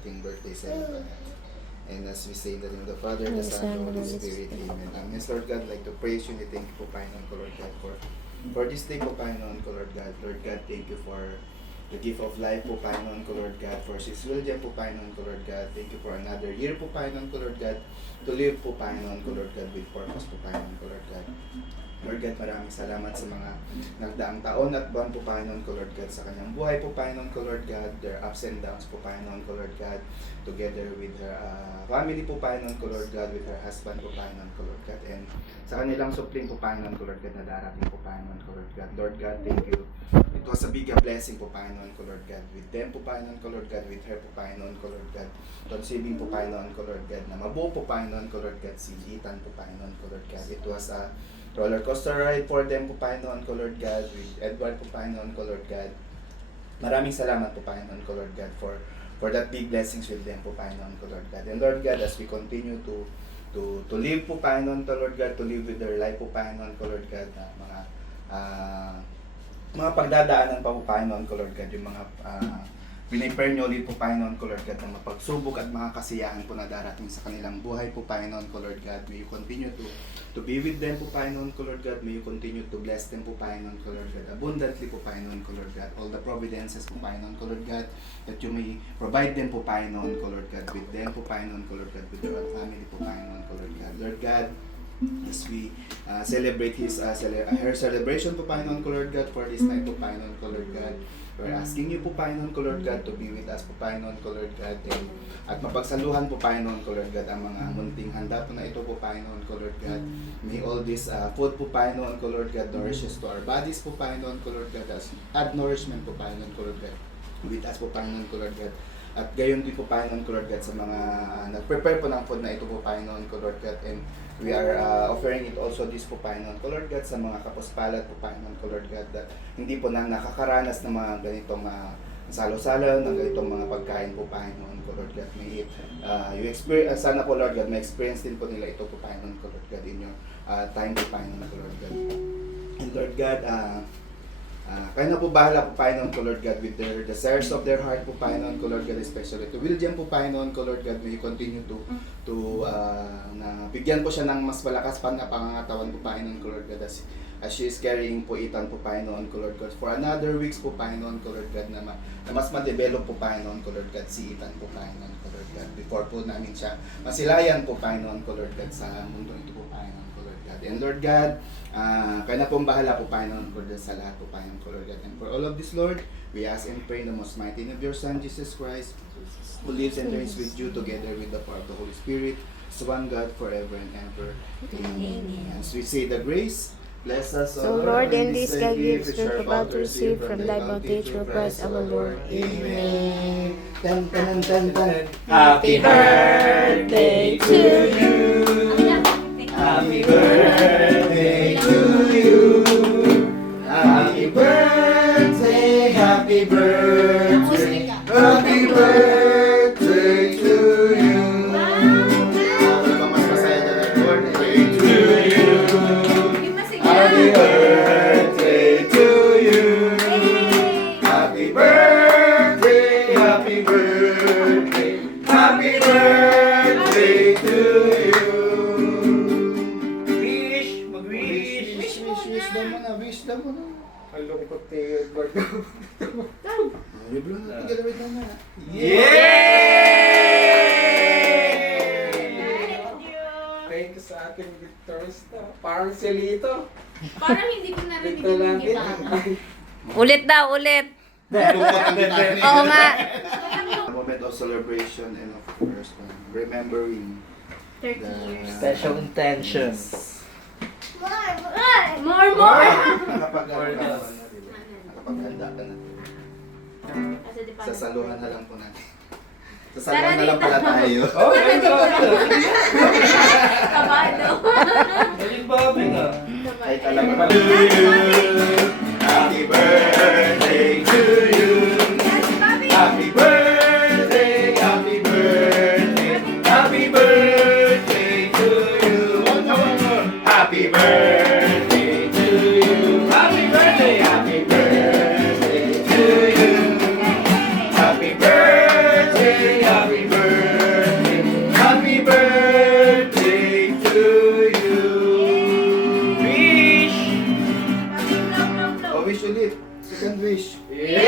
ating birthday celebrant. And as we say in the name of the Father, the Son, and the Holy Spirit, Amen. Yes, Lord God, I'd like to praise you and thank you po, Panginoon ko, Lord God, for this day po, Panginoon ko, Lord God. Lord God, thank you for the gift of life po, Panginoon ko, Lord God. For Sis William po, Panginoon ko, Lord God. Thank you for another year po, Panginoon ko, Lord God. To live po, Panginoon ko, Lord God, with purpose po, Panginoon ko, Lord God. Lord God, maraming salamat sa mga nagdaang taon at buwan po, Panginoon ko, Lord God, sa kanyang buhay po, Panginoon ko, Lord God, their ups and downs po, Panginoon ko, Lord God, together with her family po, Panginoon ko, Lord God, with her husband po, Panginoon ko, Lord God, and sa kanilang supling po, Panginoon ko, Lord God, na darating po, Panginoon ko, Lord God. Lord God, thank you. It was a big blessing po, Panginoon ko, Lord God, with them po, Panginoon ko, Lord God, with her po, Panginoon ko, Lord God, conceiving po, Panginoon ko, Lord God, na mabuo po, Panginoon ko, Lord God, si Ethan po, Panginoon ko, Lord God. It was a roller coaster ride for them po, Panginoon ko, Lord God, with Edward po, Panginoon ko, Lord God. Maraming salamat po, Panginoon ko, Lord God, for that big blessings with them po, Panginoon ko, Lord God. And Lord God, as we continue to live po, Panginoon ko, Lord God, to live with their life po, Panginoon ko, Lord God, na mga pagdadaanan pa po, Panginoon ko, Lord God, yung mga piniprare nyo ulit po, Panginoon ko, Lord God, ng mapagsubok at mga kasiyahan po na darating sa kanilang buhay po, Panginoon ko, Lord God. May you continue to be with them po, Panginoon ko, Lord God. May you continue to bless them po, Panginoon ko, Lord God. Abundantly po, Panginoon ko, Lord God. All the providences po, Panginoon ko, Lord God, that you may provide them po, Panginoon ko, Lord God. With them po, Panginoon ko, Lord God. With their family po, Panginoon ko, Lord God. Lord God, as we celebrate her celebration po, Panginoon ko, Lord God, for this night po, Panginoon ko, Lord God. We're asking you po, Panginoon ko, Lord God, to be with us po, Panginoon ko, Lord God, at mapagsaluhan po, Panginoon ko, Lord God, ang mga munting handa po na ito po, Panginoon ko, Lord God. May all this food po, Panginoon ko, Lord God, nourishes to our bodies po, Panginoon ko, Lord God, as add nourishment po, Panginoon ko, Lord God, with us po, Panginoon ko, Lord God. At gayon din po, Panginoon ko, Lord God, sa mga nag-prepare po ng food na ito po, Panginoon ko, Lord God, and we are offering it also this po, Panginoon ko, Lord God, sa mga kapuspalad po, Panginoon ko, Lord God, that hindi po na nakakaranas ng mga ganitong salo-salo, ng ganitong mga pagkain po, Panginoon ko, Lord God. May you experience, sana po, Lord God, may experience din po nila ito po, Panginoon ko, Lord God, in your time po, Panginoon ko, Lord God. And Lord God, kaya na po bahala po, Panginoon ko, Lord God, with their desires of their heart po, Panginoon ko, Lord God, especially to William po, Panginoon ko, Lord God, may you continue to na bigyan po siya ng mas malakas pa na pangangatawan po, Panginoon ko, Lord God, as she is carrying po Ethan po, Panginoon ko, Lord God, for another weeks po, Panginoon ko, Lord God, na mas ma-develop po, Panginoon ko, Lord God, si Ethan po, Panginoon ko, Lord God, before po namin siya masilayan po, Panginoon ko, Lord God, sa mundo ito po, Panginoon ko, Lord God. And Lord God, kaya na pong bahala po, Panginoon ko, sa lahat po, Panginoon ko, Lord God. And for all of this, Lord, we ask and pray in the most mighty name of your Son, Jesus Christ, who lives and reigns with you together with the power of the Holy Spirit, is one God forever and ever. Amen. As we say the grace, bless us, So Lord, in this thy gifts we are about to receive from thy bounty through Christ our Lord. Amen. Tan, tan, tan, tan. Happy birthday to you. Happy birthday to you. Happy birthday, happy birthday, happy birthday to you. Ano ba mas masaya na ng birthday to you? Happy birthday to you. Happy birthday, happy birthday, happy birthday to you. Wish daw mo na. Ang lungkot ni Edward. Wait lang na. Thank you sa ating guitarista. Parang silito. Parang hindi ko narinig Dito yung lang din. gitara. Ulit daw, ulit. Lungkot ang gitara. Oo nga. A moment of celebration and of course, remembering 30 years. Special intention. More! Nakapaghanda ka na. Kasi di pa. Sasaluhan na lang po natin. Sasaluhan na lang pala tayo. Oh my God! Kabado. Naging babi na. Ay talaga pala. Happy birthday to you. Happy birthday, happy birthday, happy birthday to you. Happy birthday to you. Happy birthday, happy birthday to you. Happy birthday, happy Second wish. Yeah.